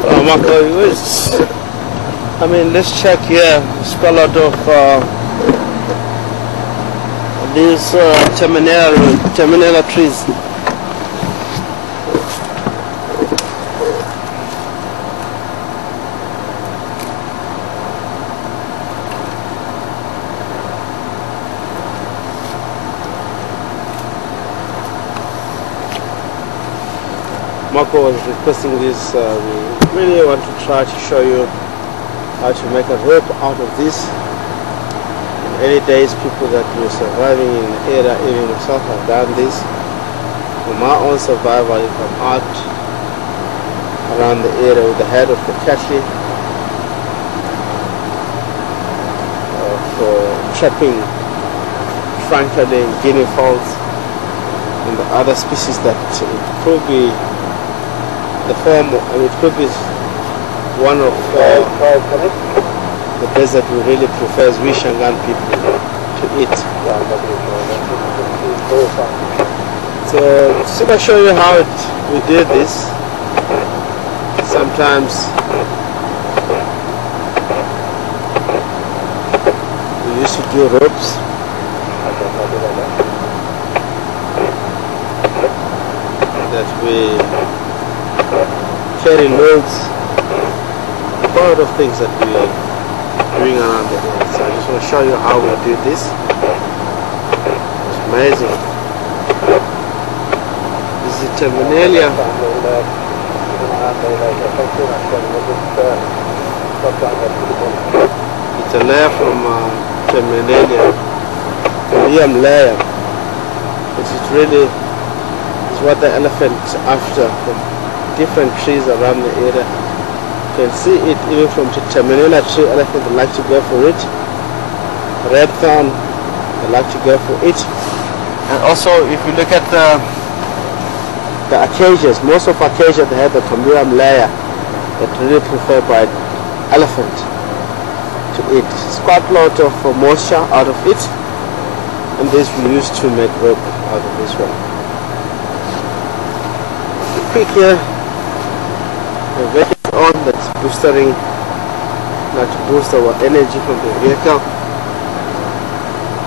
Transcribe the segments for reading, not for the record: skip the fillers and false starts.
Marco, I mean, let's check here. It's got a lot of these terminal trees. Marco was requesting this. We really want to try to show you how to make a rope out of this. In early days, people that were surviving in the area, even myself, have done this. For my own survival, if I'm out around the area with the head of the cattle, for trapping frankly guinea fowls and the other species that it could be the form, and it could be one of the birds that we really prefer as we Shangaan people to eat. So just to show you how we did this. Sometimes we used to do ropes. That we carry loads, a lot of things that we doing around the area. So I just want to show you how we do this. It's amazing. This is Terminalia. It's a layer from Terminalia, Terminalia layer, which is really what the elephant is after from different trees around the area. You can see it even from the terminal tree. Elephants like to go for it. Red thorn, they like to go for it. And also, if you look at the acacias, most of acacia they have the cambium layer that really preferred by elephant to eat. It's quite a lot of moisture out of it, and this we use to make rope out of this one. Quick here, the vehicle on that's boostering, to boost our energy from the vehicle.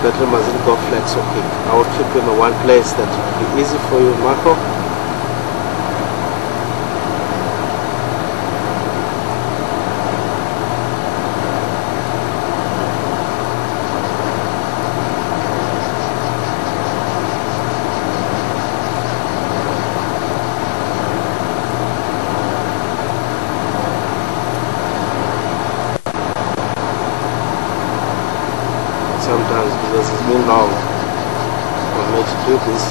Battery mustn't go flat so quick. I will keep in one place that will be easy for you, Marco. Sometimes because it's been long for me to do this.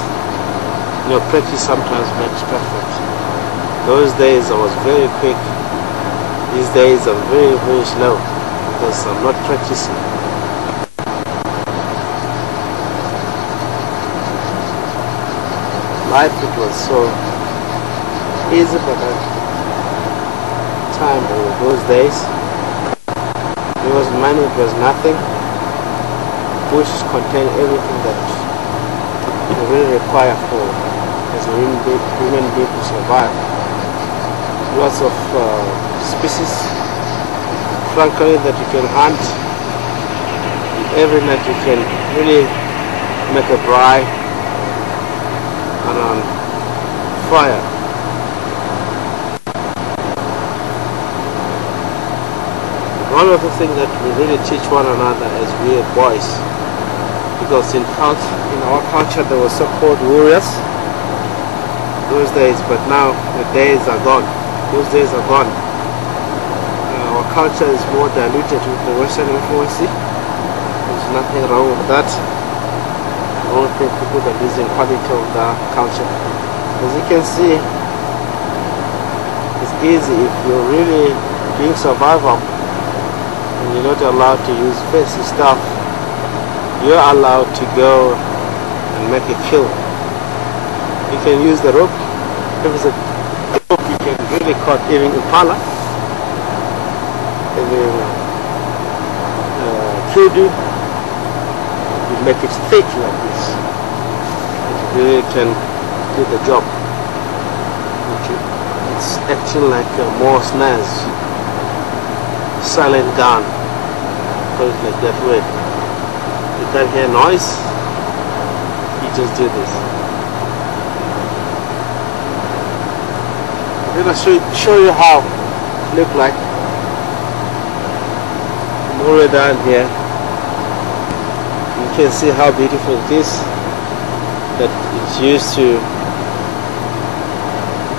You know, practice sometimes makes perfect. Those days I was very quick. These days I'm very, very slow because I'm not practicing. Life, it was so easy, but at time those days there was money, it was nothing. Bushes contain everything that you really require for as a human being to survive. Lots of species, frankly, that you can hunt. And every night you can really make a braai and on fire. One of the things that we really teach one another as we are boys, because in our culture there were so-called warriors those days, but now the days are gone. Those days are gone. Our culture is more diluted with the Western influence. There's nothing wrong with that. I don't think people are losing quality of the culture. As you can see, it's easy if you're really being survival and you're not allowed to use fancy stuff. You're allowed to go and make a kill. You can use the rope. If it's a rope, you can really cut even impala, even kudu. You make it thick like this. It really can do the job. it's acting like more snares, silent gun, put it like that way. You can't hear noise, you just do this. I'm gonna show you how it look like. I'm all the way down here. You can see how beautiful it is, that it's used to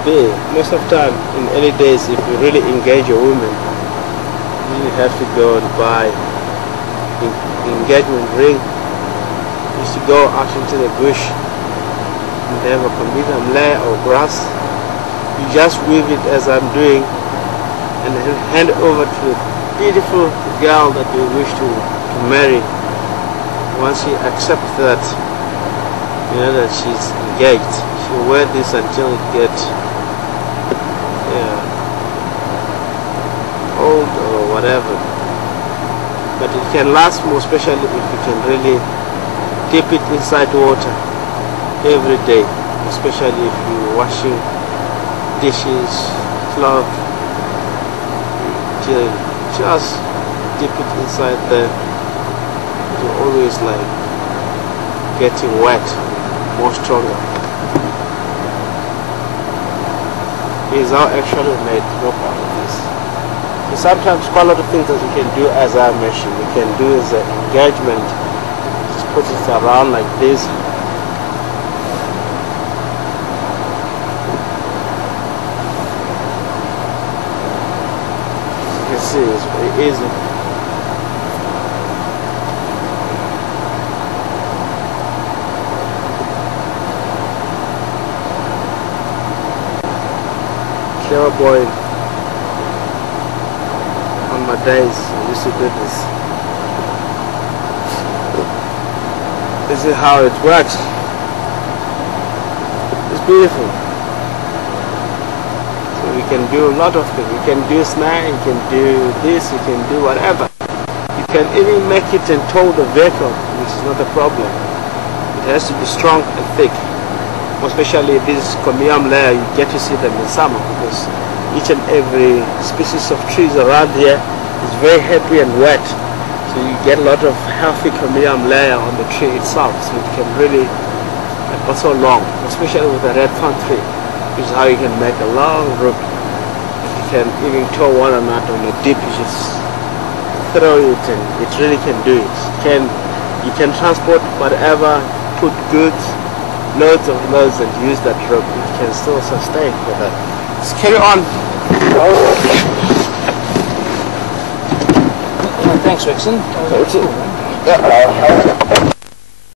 be. Most of the time in early days, if you really engage a woman, you have to go and buy the engagement ring. You used to go out into the bush and have a computer layer or grass. You just weave it as I'm doing and then hand over to the beautiful girl that you wish to marry. Once she accepts that, you know that she's engaged, she'll wear this until it gets old or whatever. But it can last more, especially if you can really dip it inside water every day, especially if you're washing dishes, cloth. Just dip it inside there. You're always like getting wet, more stronger. These are actually made rope out of this. So sometimes quite a lot of things that you can do, as I mentioned, you can do is an engagement. Just put it around like this. You can see it's very easy. Boy, on my days I used to do this. This is how it works. It's beautiful. So you can do a lot of things. You can do snare, you can do this, you can do whatever. You can even make it and tow the vehicle, which is not a problem. It has to be strong and thick. Especially this chromium layer, you get to see them in summer because each and every species of trees around here is very happy and wet. So you get a lot of healthy chromium layer on the tree itself. So it can really, and also long, especially with a red thorn tree, which is how you can make a long rope. You can even tow one another on a dip. You just throw it and it really can do it. You can transport whatever, put goods, loads of loads, and use that rope. It can still sustain for that. Let's carry on. Thanks, Rexon. Yeah.